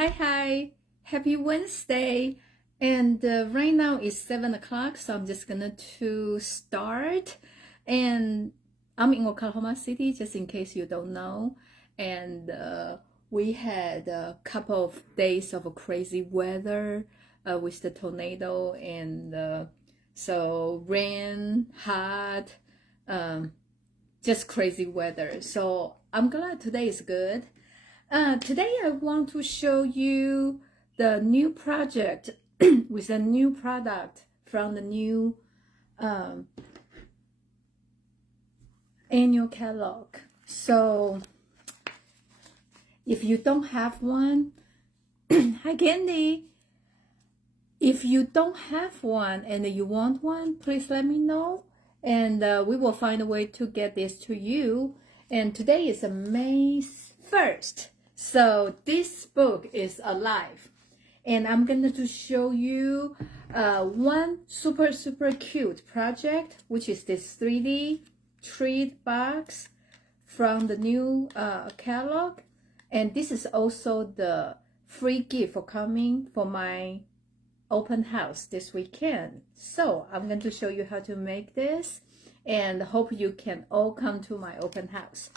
Hi, happy Wednesday. And right now it's 7 o'clock, so I'm just gonna to start. And I'm in Oklahoma City, just in case you don't know. And we had a couple of days of crazy weather with the tornado and so rain, hot, just crazy weather. So I'm glad today is good. Today I want to show you the new project with a new product from the new annual catalog. So if you don't have one, hi Candy. If you don't have one and you want one, please let me know, and we will find a way to get this to you. And today is May 1st. So this book is alive, and I'm going to show you one super cute project, which is this 3D treat box from the new catalog. And this is also the free gift for coming for my open house this weekend. So I'm going to show you how to make this, and hope you can all come to my open house.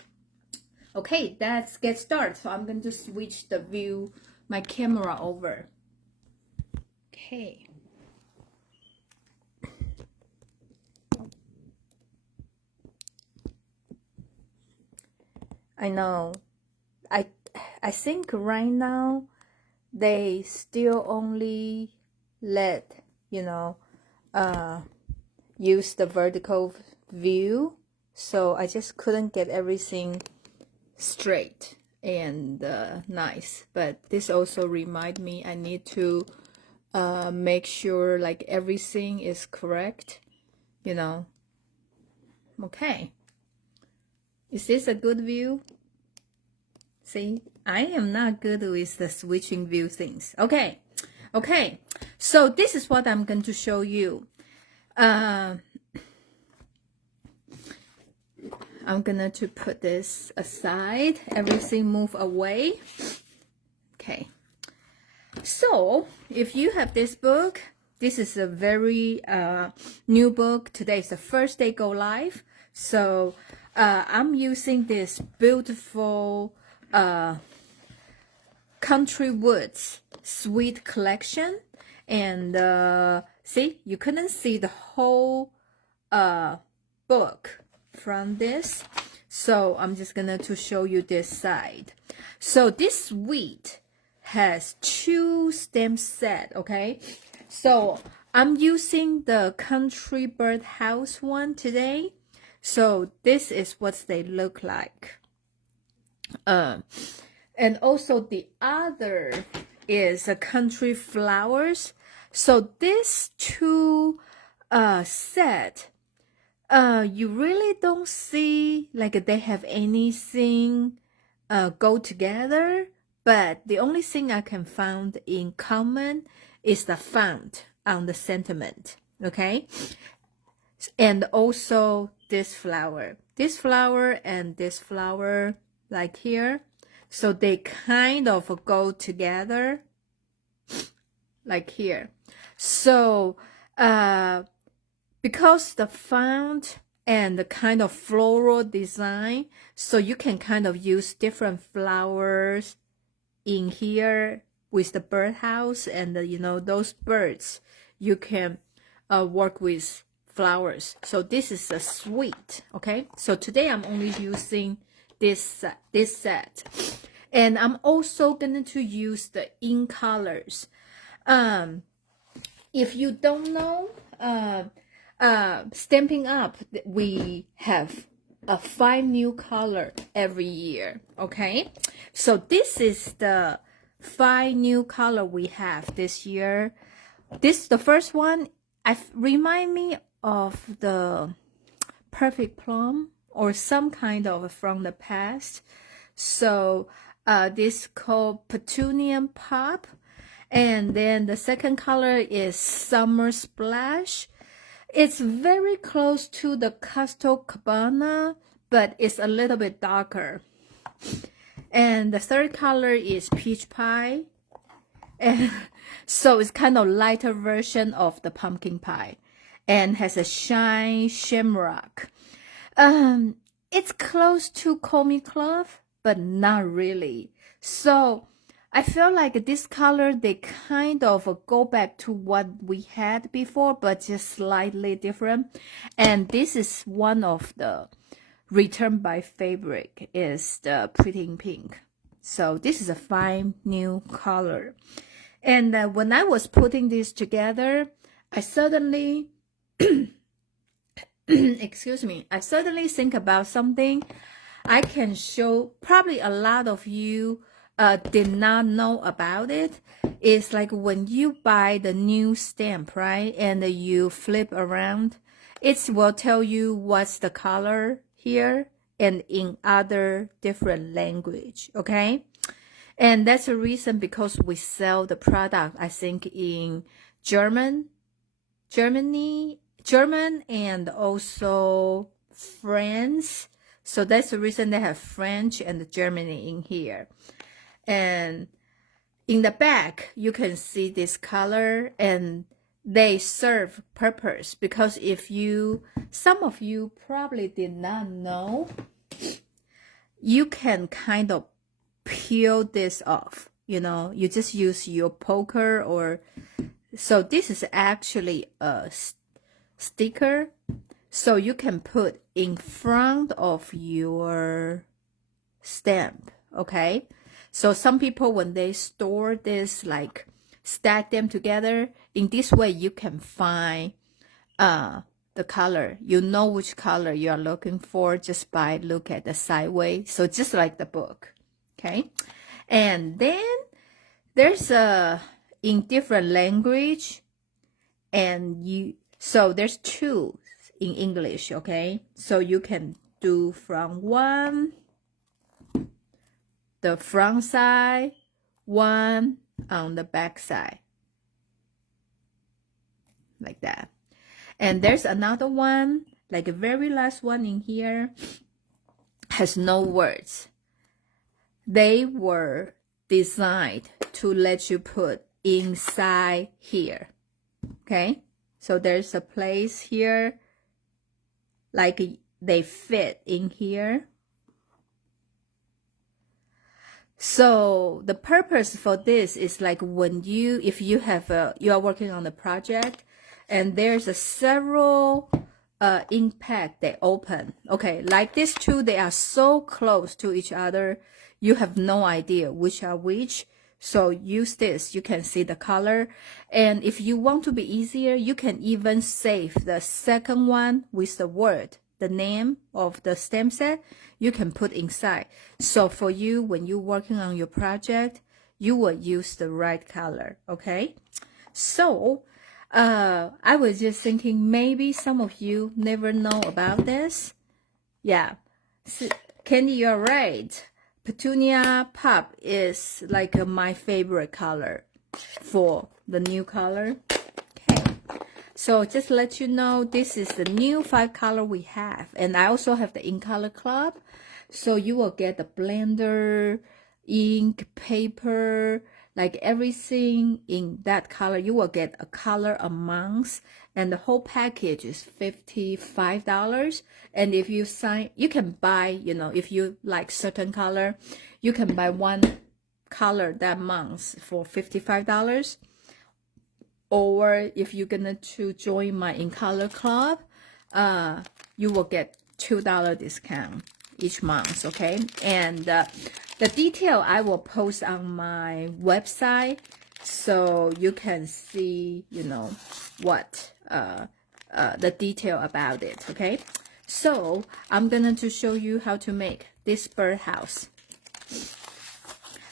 Okay, let's get started. So I'm going to switch the view, my camera over. Okay. I know. I think right now they still only let, use the vertical view. So I just couldn't get everything straight and nice. But this also remind me I need to make sure like everything is correct, Okay. Is this a good view? See, I am not good with the switching view things. Okay. So this is what I'm going to show you. I'm gonna to put this aside, everything move away. Okay, so if you have this book, this is a very new book. Today is the first day go live. So I'm using this beautiful Country Woods Sweet Collection. And see, you couldn't see the whole book from this, so I'm just gonna to show you this side. So this suite has 2 stamp set. Okay, so I'm using the Country Birdhouse one today. So this is what they look like, and also the other is a Country Flowers. So this 2 set, you really don't see like they have anything go together, but the only thing I can find in common is the font on the sentiment. Okay, and also this flower and this flower, like here. So they kind of go together, like here. So because the font and the kind of floral design, so you can kind of use different flowers in here with the birdhouse, and those birds, you can work with flowers. So this is a suite. Okay, so today I'm only using this set, and I'm also going to use the in colors. If you don't know, Stampin' Up, we have 5 new color every year. Okay, so this is the 5 new color we have this year. The first one, remind me of the Perfect Plum or some kind of from the past. So this called Petunia Pop. And then the second color is Summer Splash. It's very close to the Castle Cabana, but it's a little bit darker. And the third color is Peach Pie. And so it's kind of lighter version of the pumpkin pie, and has a shine shamrock. It's close to Comey Cloth, but not really. So I feel like this color, they kind of go back to what we had before, but just slightly different. And this is one of the Return by Fabric, is the Pretty in Pink. So this is a fine new color. And when I was putting this together, I suddenly, excuse me, I suddenly think about something I can show. Probably a lot of you did not know about it. It's like when you buy the new stamp, right? And you flip around, it will tell you what's the color here and in other different language, okay? And that's the reason, because we sell the product, I think, in German, and also France. So that's the reason they have French and Germany in here. And in the back, you can see this color, and they serve purpose, because if you, some of you probably did not know, you can kind of peel this off, you know, you just use your poker, or so this is actually a sticker, so you can put in front of your stamp, okay? So some people, when they store this, like stack them together, in this way you can find the color. You know which color you are looking for just by look at the sideways. So just like the book, okay? And then there's in different language, and so there's two in English, okay? So you can do from one, the front side, one on the back side, like that. And there's another one, like the very last one in here, has no words. They were designed to let you put inside here, okay? So there's a place here, like they fit in here. So the purpose for this is like when you, if you have you are working on a project, and there's a several impact they open, okay, like these two, they are so close to each other, you have no idea which are which. So use this, you can see the color. And if you want to be easier, you can even save the second one with the word, the name of the stamp set, you can put inside. So for you, when you're working on your project, you will use the right color, okay? So I was just thinking, maybe some of you never know about this. Yeah, Candy, you're right. Petunia Pop is like my favorite color for the new color. Okay, so just let you know, this is the new 5 color we have. And I also have the In Color Club. So you will get the blender, ink, paper, like everything in that color. You will get a color a month, and the whole package is $55. And if you sign, you can buy, you know, if you like certain color, you can buy one color that month for $55. Or if you're gonna to join my In Color Club, you will get $2 discount each month, okay? And the detail I will post on my website, so you can see, you know, what the detail about it, okay? So I'm gonna to show you how to make this birdhouse.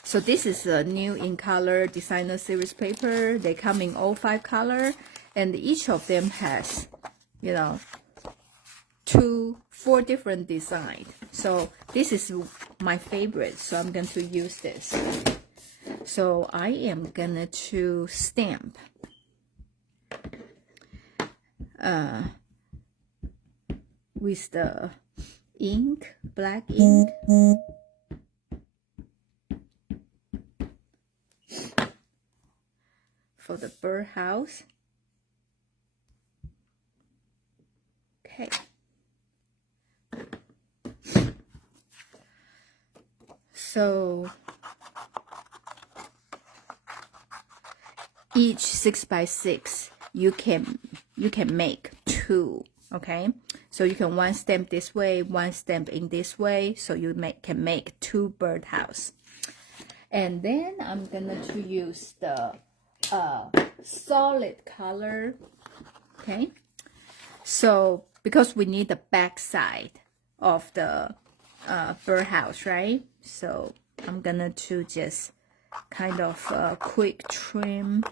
So this is a new In Color Designer Series paper. They come in all 5 color, and each of them has, you know, 4 different designs. So this is my favorite, so I'm going to use this. So I am gonna to stamp with the ink, black ink. the birdhouse. Okay. So each 6x6 you can make 2. Okay, so you can one stamp this way, one stamp in this way, so you can make 2 birdhouse. And then I'm gonna to use the solid color. Okay, so because we need the back side of the birdhouse, right? So I'm gonna to just kind of quick trim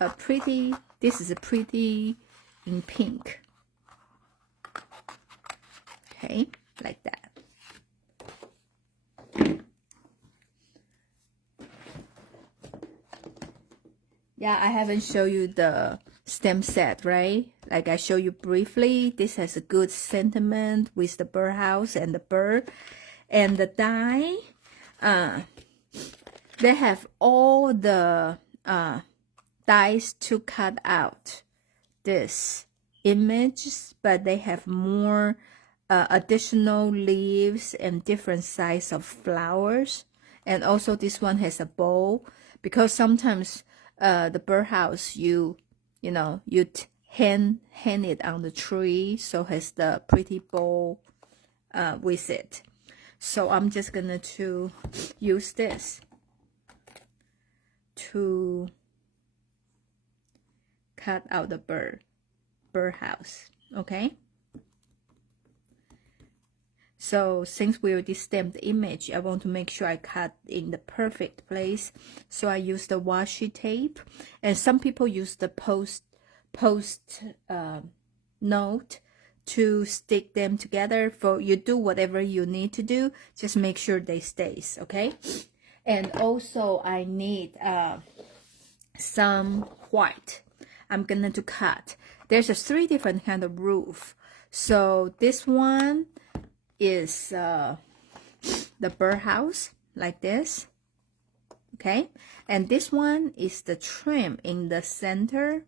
a pretty, this is a pretty in pink. Okay, like that. Yeah, I haven't shown you the stamp set, right? Like I show you briefly, this has a good sentiment with the birdhouse and the bird. And the die, they have all the dies to cut out this images, but they have more additional leaves and different size of flowers. And also this one has a bowl, because sometimes the birdhouse you hang it on the tree, so has the pretty bowl with it. So I'm just gonna to use this to cut out the birdhouse. Okay, so since we already stamped the image, I want to make sure I cut in the perfect place, so I use the washi tape. And some people use the post note to stick them together. For you do whatever you need to do, just make sure they stays. Okay, and also I need some white. I'm gonna to cut. There's a 3 different kind of roof. So this one is the birdhouse, like this. Okay, and this one is the trim in the center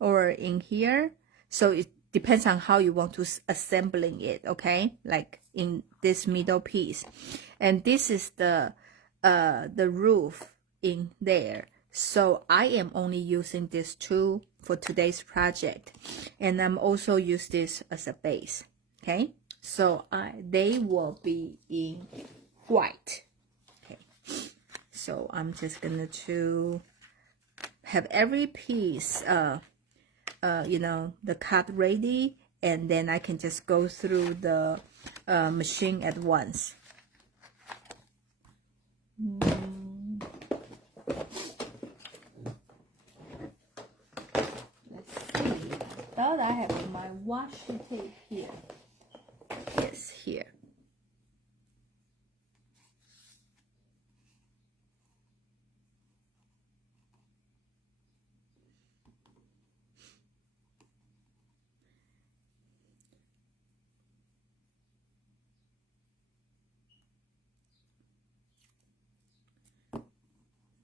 or in here. So it depends on how you want to assembling it. Okay, like in this middle piece. And this is the roof in there. So I am only using this 2 for today's project, and I'm also use this as a base. Okay, so they will be in white. Okay, so I'm just gonna to have every piece the cut ready, and then I can just go through the machine at once. Thought I have my washi tape here. Yes, here.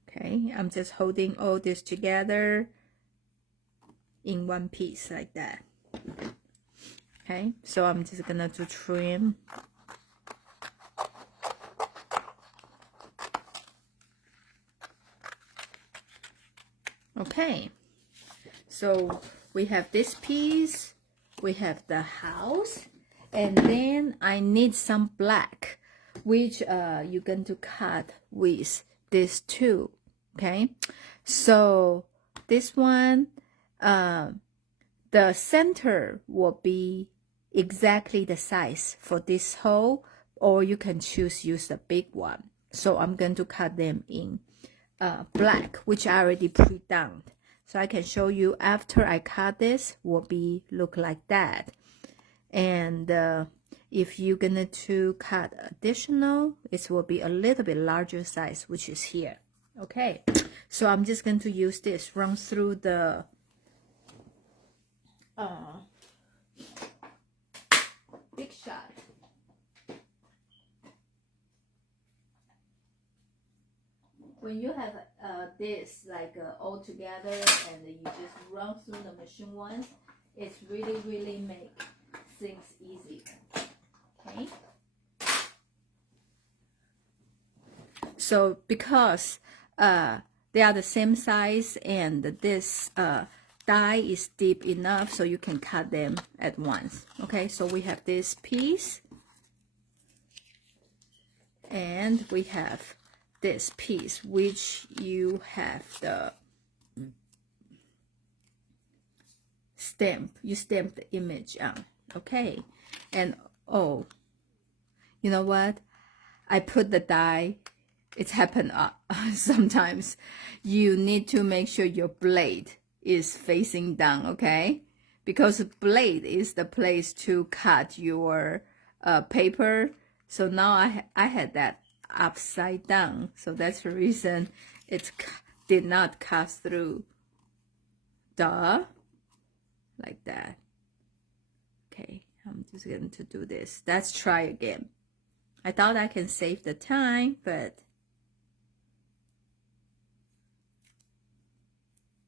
Okay, I'm just holding all this together in one piece like that. Okay, so I'm just gonna do trim. Okay, so we have this piece, we have the house, and then I need some black, which you're going to cut with this too. Okay, so this one, the center will be exactly the size for this hole, or you can use the big one. So I'm going to cut them in black, which I already pre-done. So I can show you after I cut this will be look like that. And if you're gonna to cut additional, it will be a little bit larger size, which is here. Okay, so I'm just going to use this, run through the Big Shot. When you have this like all together, and you just run through the machine once, it's really make things easier. Okay. So because they are the same size and this die is deep enough, so you can cut them at once. Okay, so we have this piece and we have this piece, which you have the stamp. You stamp the image on. Okay, and oh, you know what? I put the die. It's happened sometimes. You need to make sure your blade is facing down, okay? Because blade is the place to cut your paper. So now I had that upside down. So that's the reason it did not cut through. Duh. Like that. Okay, I'm just going to do this. Let's try again. I thought I can save the time, but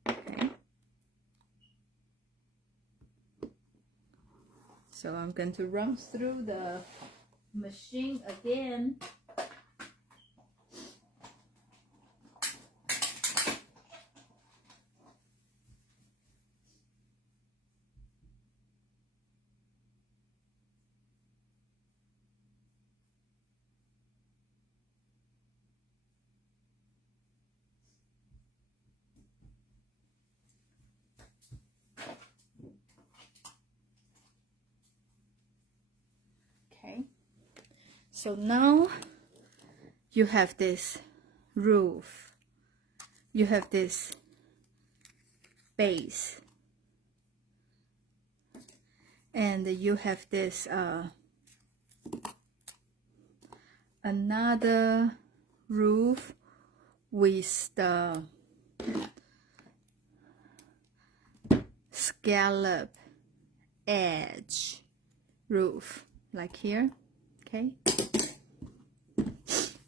okay. So I'm going to run through the machine again. Okay, so now you have this roof, you have this base, and you have this another roof with the scallop edge roof, like here. Okay,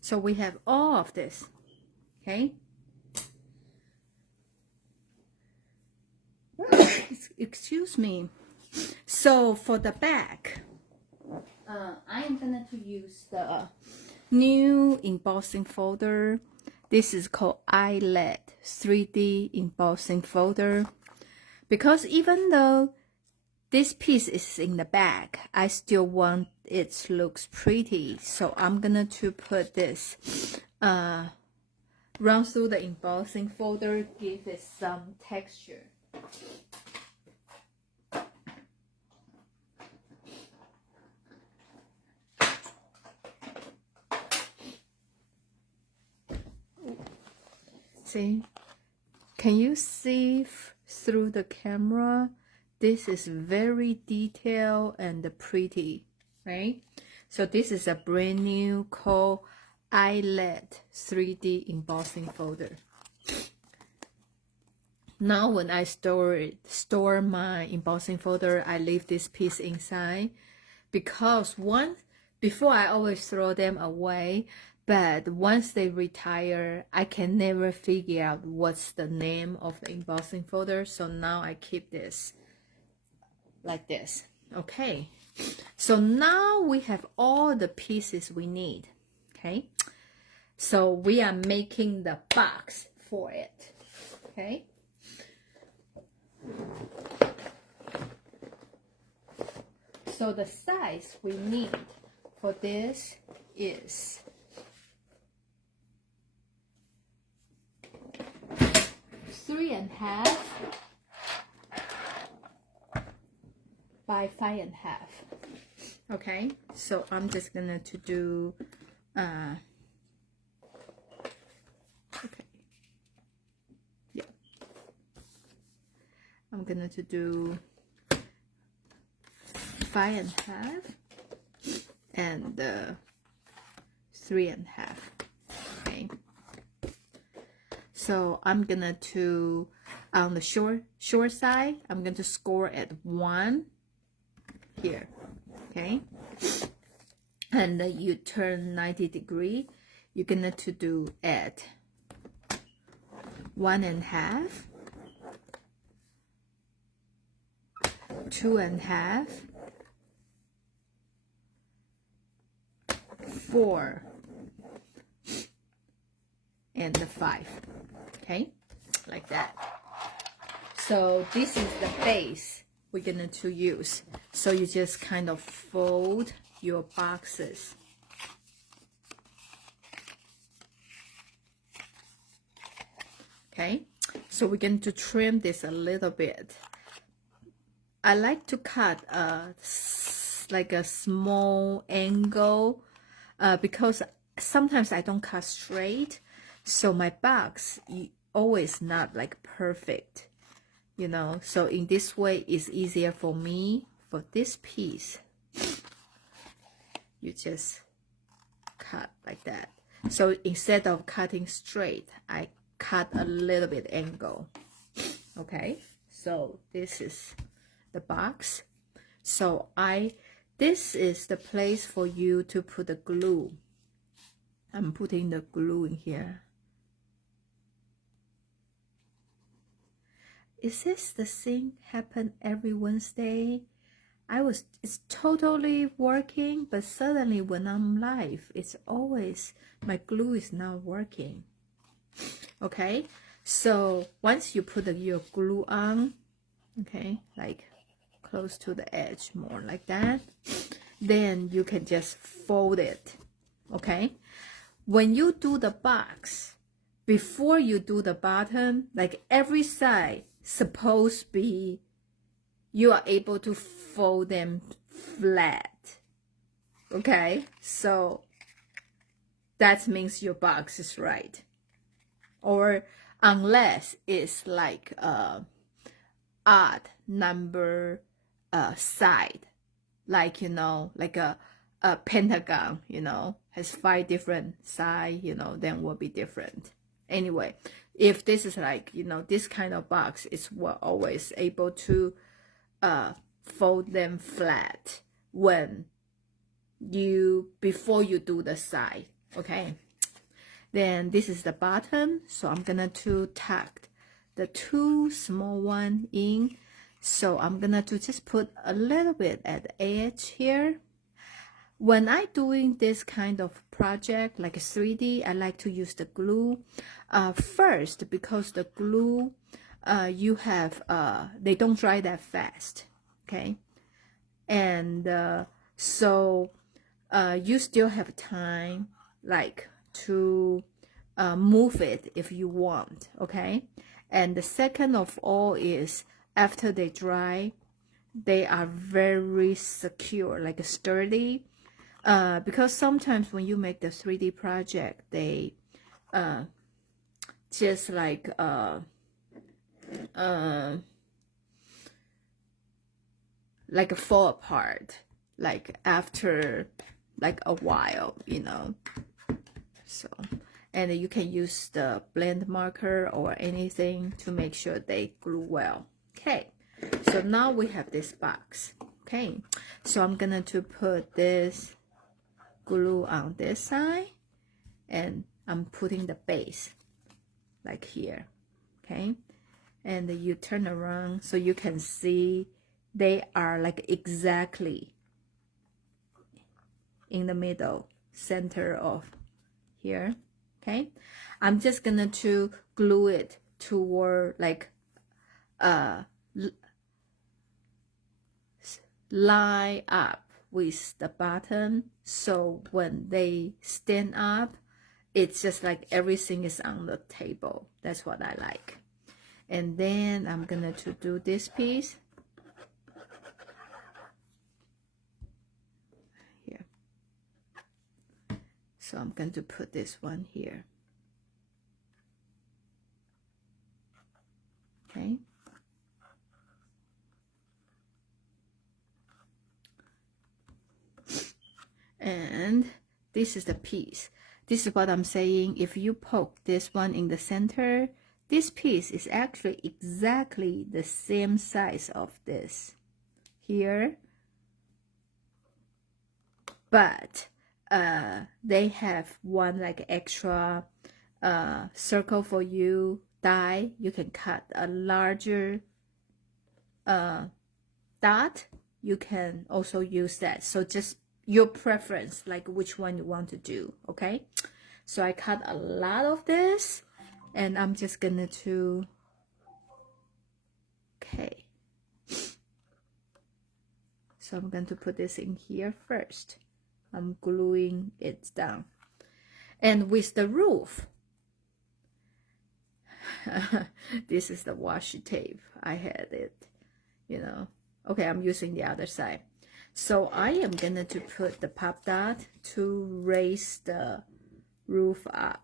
so we have all of this. Okay, excuse me. So for the back, I am gonna to use the new embossing folder. This is called Eyelet 3D embossing folder. Because even though this piece is in the back, I still want it looks pretty. So I'm gonna to put this, run through the embossing folder, give it some texture. See, can you see through the camera? This is very detailed and pretty, right? So this is a brand new called Eyelet 3D embossing folder. Now when I store my embossing folder, I leave this piece inside, because before I always throw them away, but once they retire, I can never figure out what's the name of the embossing folder. So now I keep this like this. Okay, so now we have all the pieces we need. Okay, so we are making the box for it. Okay, so the size we need for this is 3.5 by 5.5. Okay, so I'm just gonna to do okay, yeah, I'm gonna to do 5.5 and 3.5. Okay, so I'm gonna to on the short side, I'm going to score at 1 here. Okay, and you turn 90 degree, you're gonna to do at 1.5, 2.5, 4, and 5. Okay, like that. So this is the base we're going to use. So you just kind of fold your boxes. Okay, so we're going to trim this a little bit. I like to cut like a small angle because sometimes I don't cut straight, so my box always not like perfect, you know. So in this way, it's easier for me. For this piece, you just cut like that. So instead of cutting straight, I cut a little bit angle. Okay, so this is the box. So this is the place for you to put the glue. I'm putting the glue in here. Is this the thing happen every Wednesday? It's totally working, but suddenly when I'm live, it's always, my glue is not working. Okay, so once you put your glue on, okay, like close to the edge, more like that, then you can just fold it. Okay, when you do the box, before you do the bottom, like every side supposed to be, you are able to fold them flat. Okay, so that means your box is right. Or unless it's like odd number side, like, you know, like a pentagon, you know, has 5 different sides, you know, then will be different. Anyway, if this is like, you know, this kind of box, it's we're always able to fold them flat when before you do the side. Okay, then this is the bottom, so I'm gonna to tuck the 2 small one in. So I'm gonna to just put a little bit at the edge here. When I doing this kind of project like a 3D, I like to use the glue first, because the glue you have they don't dry that fast. Okay, and so you still have time like to move it if you want. Okay, and the second of all is after they dry, they are very secure, like sturdy, because sometimes when you make the 3D project, they just like fall apart, like after like a while, you know. So, and you can use the blend marker or anything to make sure they glue well. Okay, so now we have this box. Okay, so I'm gonna to put this glue on this side, and I'm putting the base like here. Okay, and you turn around so you can see they are like exactly in the middle, center of here. Okay, I'm just gonna to glue it toward like line up with the bottom, so when they stand up, it's just like everything is on the table. That's what I like. And then I'm gonna to do this piece here. So I'm going to put this one here. Okay. And this is the piece. This is what I'm saying. If you poke this one in the center, this piece is actually exactly the same size of this here, but they have one like extra circle for you die, you can cut a larger dot, you can also use that. So just your preference, like which one you want to do, okay? So I cut a lot of this, and I'm just gonna to, okay. So I'm going to put this in here first. I'm gluing it down. And with the roof, this is the washi tape. I had it, you know. Okay, I'm using the other side. So I am gonna to put the pop dot to raise the roof up.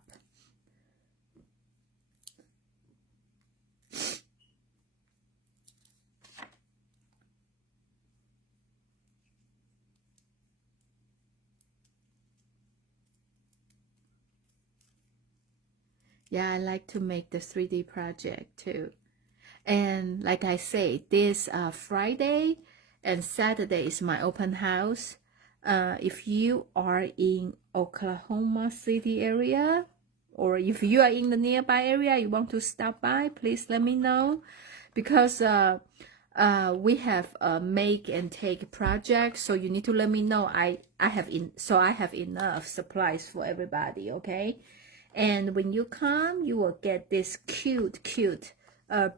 Yeah, I like to make the 3D project too. And like I say, this Friday and Saturday is my open house. If you are in Oklahoma City area, or if you are in the nearby area, you want to stop by, please let me know. Because we have a make and take project, so you need to let me know. I have enough supplies for everybody, okay? And when you come, you will get this cute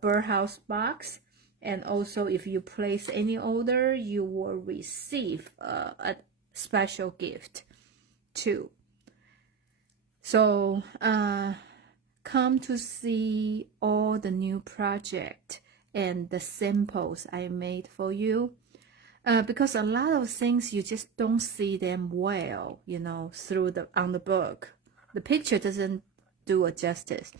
birdhouse box. And also, if you place any order, you will receive a special gift too. So come to see all the new project and the samples I made for you. Because a lot of things you just don't see them well, you know, on the book. The picture doesn't do it justice.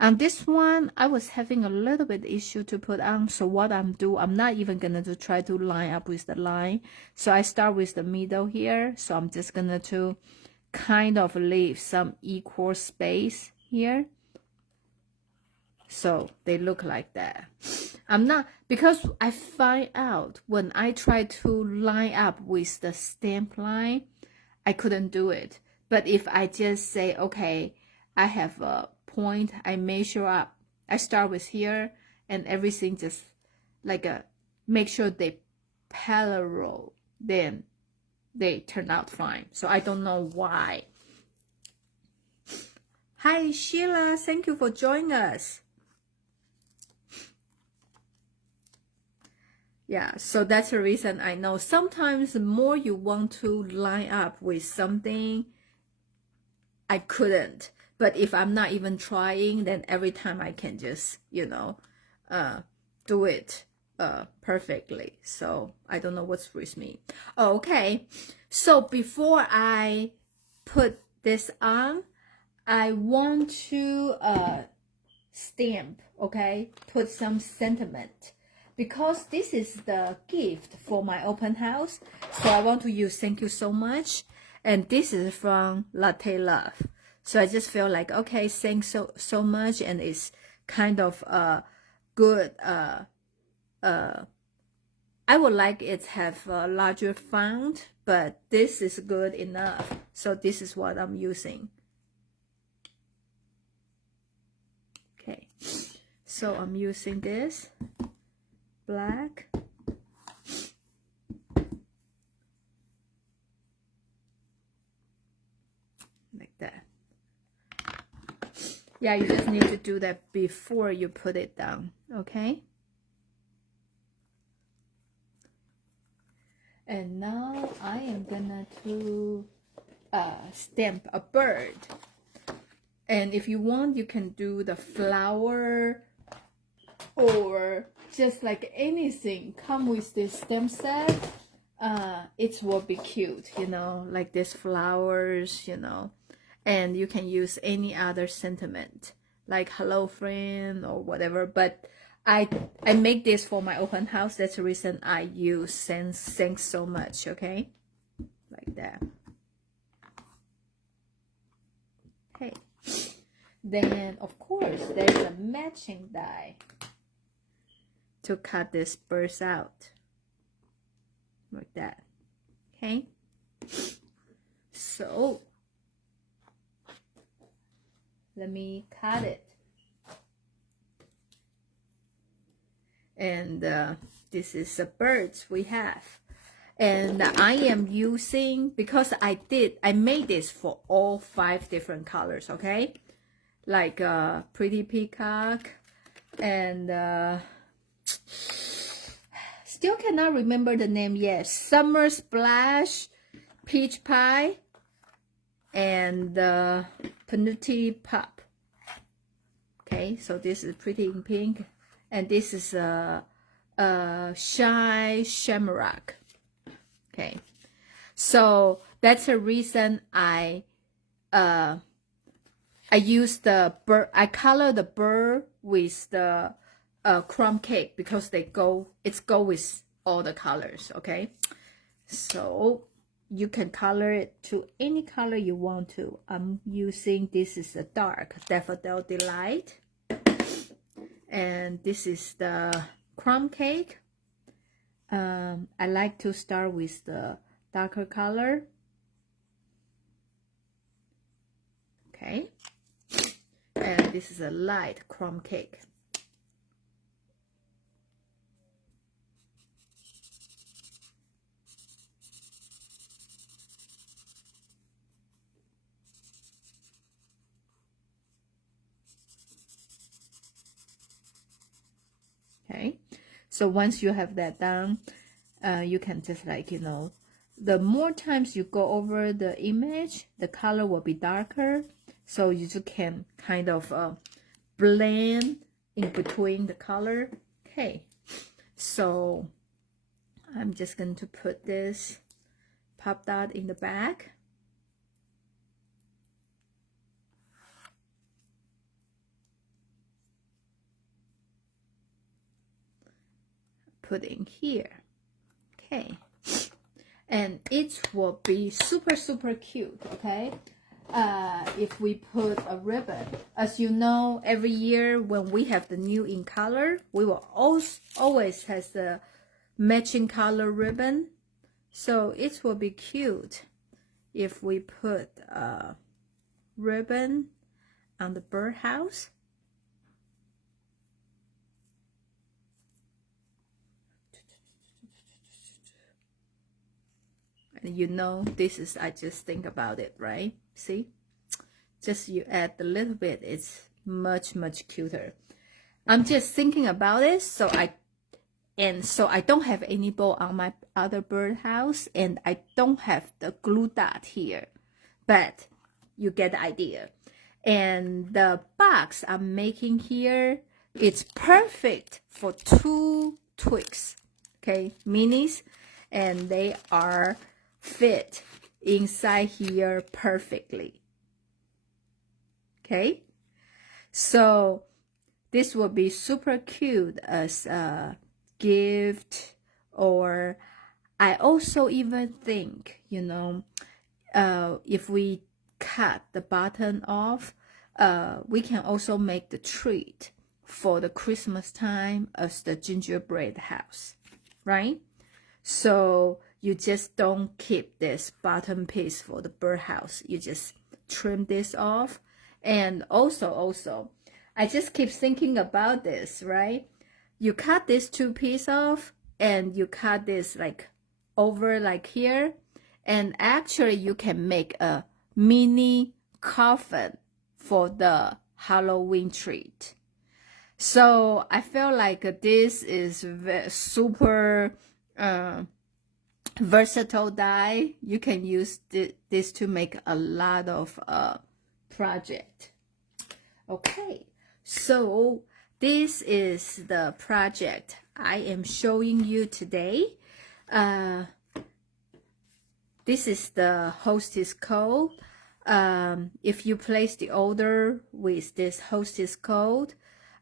And this one, I was having a little bit issue to put on. So what I'm not even gonna try to line up with the line. So I start with the middle here. So I'm just gonna to kind of leave some equal space here. So they look like that. I'm not, because I find out when I try to line up with the stamp line, I couldn't do it. But if I just say, okay, I have a point, I measure up, I start with here, and everything just like make sure they parallel, then they turn out fine. So I don't know why. Hi Sheila, thank you for joining us. Yeah, so that's the reason I know sometimes the more you want to line up with something, I couldn't. But if I'm not even trying, then every time I can just, you know, do it perfectly. So I don't know what's with me. Okay, so before I put this on, I want to stamp, okay, put some sentiment. Because this is the gift for my open house, so I want to use thank you so much. And this is from Latte Love. So I just feel like, okay, thanks so much, and it's kind of good. I would like it have a larger font, but this is good enough. So this is what I'm using. Okay, so I'm using this black. Like that. Yeah, you just need to do that before you put it down, okay? And now I am gonna to stamp a bird. And if you want, you can do the flower or just like anything come with this stamp set. It will be cute, you know, like these flowers, you know. And you can use any other sentiment like hello friend or whatever, but I make this for my open house. That's the reason I use thanks so much, okay, like that. Okay, then of course there's a matching die to cut these birds out like that. Okay, so let me cut it. And this is the birds we have. And I am using, because I made this for all 5 different colors, okay? Like Pretty Peacock, and still cannot remember the name yet. Summer Splash, Peach Pie, and Penuti Pop. Okay, so this is Pretty in Pink, and this is Shy Shamrock. Okay, so that's the reason I use the bird. I color the bird with the crumb cake because it's go with all the colors. Okay, so you can color it to any color you want to. I'm using, this is a dark Daffodil Delight, and this is the crumb cake. I like to start with the darker color. Okay, and this is a light crumb cake. Okay, so once you have that done, you can just, like, you know, the more times you go over the image, the color will be darker, so you just can kind of blend in between the color. Okay, so I'm just going to put this pop dot in the back. Put in here. Okay, and it will be super cute. Okay, if we put a ribbon, as you know, every year when we have the new in color, we will always has the matching color ribbon, so it will be cute if we put a ribbon on the birdhouse. You know, this is, I just think about it, right? See, just you add a little bit, it's much cuter. I'm just thinking about it, so I don't have any bow on my other birdhouse, and I don't have the glue dot here, but you get the idea. And the box I'm making here, it's perfect for 2 twigs, okay, minis, and they are fit inside here perfectly. Okay, so this will be super cute as a gift, or I also even think, you know, if we cut the button off, we can also make the treat for the Christmas time as the gingerbread house, right? So you just don't keep this bottom piece for the birdhouse. You just trim this off. And also, I just keep thinking about this, right? You cut this 2 pieces off, and you cut this like over like here, and actually you can make a mini coffin for the Halloween treat. So I feel like this is super versatile die. You can use this to make a lot of project. Okay, so this is the project I am showing you today. This is the hostess code. If you place the order with this hostess code,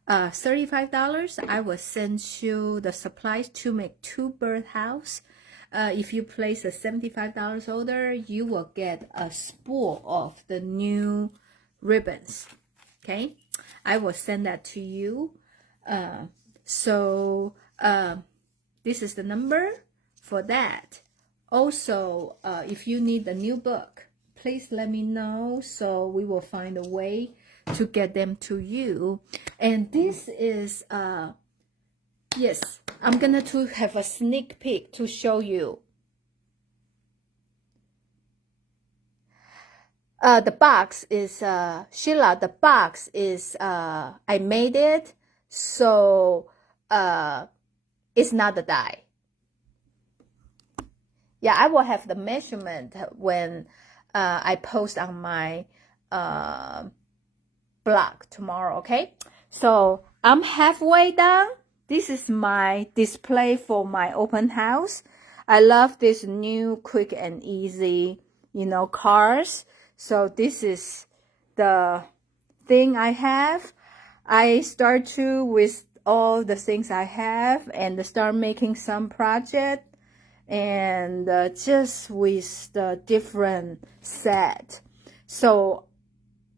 $35, I will send you the supplies to make 2 birdhouse. If you place a $75 order, you will get a spool of the new ribbons. Okay, I will send that to you. This is the number for that. Also, if you need a new book, please let me know, so we will find a way to get them to you. And this is Yes, I'm gonna to have a sneak peek to show you. The box is, Sheila, the box is, I made it, so, it's not the die. Yeah, I will have the measurement when, I post on my, blog tomorrow, okay? So, I'm halfway done. This is my display for my open house. I love this new quick and easy, cards. So this is the thing I have. I start to with all the things I have and start making some project and just with the different set. So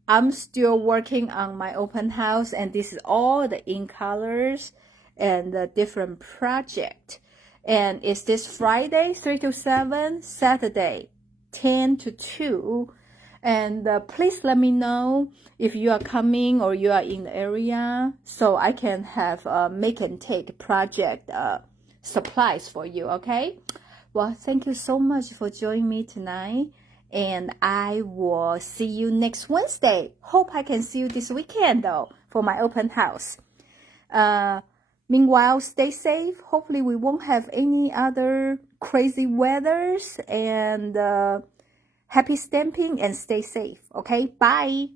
I'm still working on my open house, and this is all the in colors and the different project. And it's this Friday 3 to 7, Saturday 10 to 2. And please let me know if you are coming or you are in the area, so I can have make and take project supplies for you, okay? Well, thank you so much for joining me tonight, and I will see you next Wednesday. Hope I can see you this weekend though for my open house. Meanwhile, stay safe. Hopefully we won't have any other crazy weathers, and happy stamping and stay safe. Okay, bye.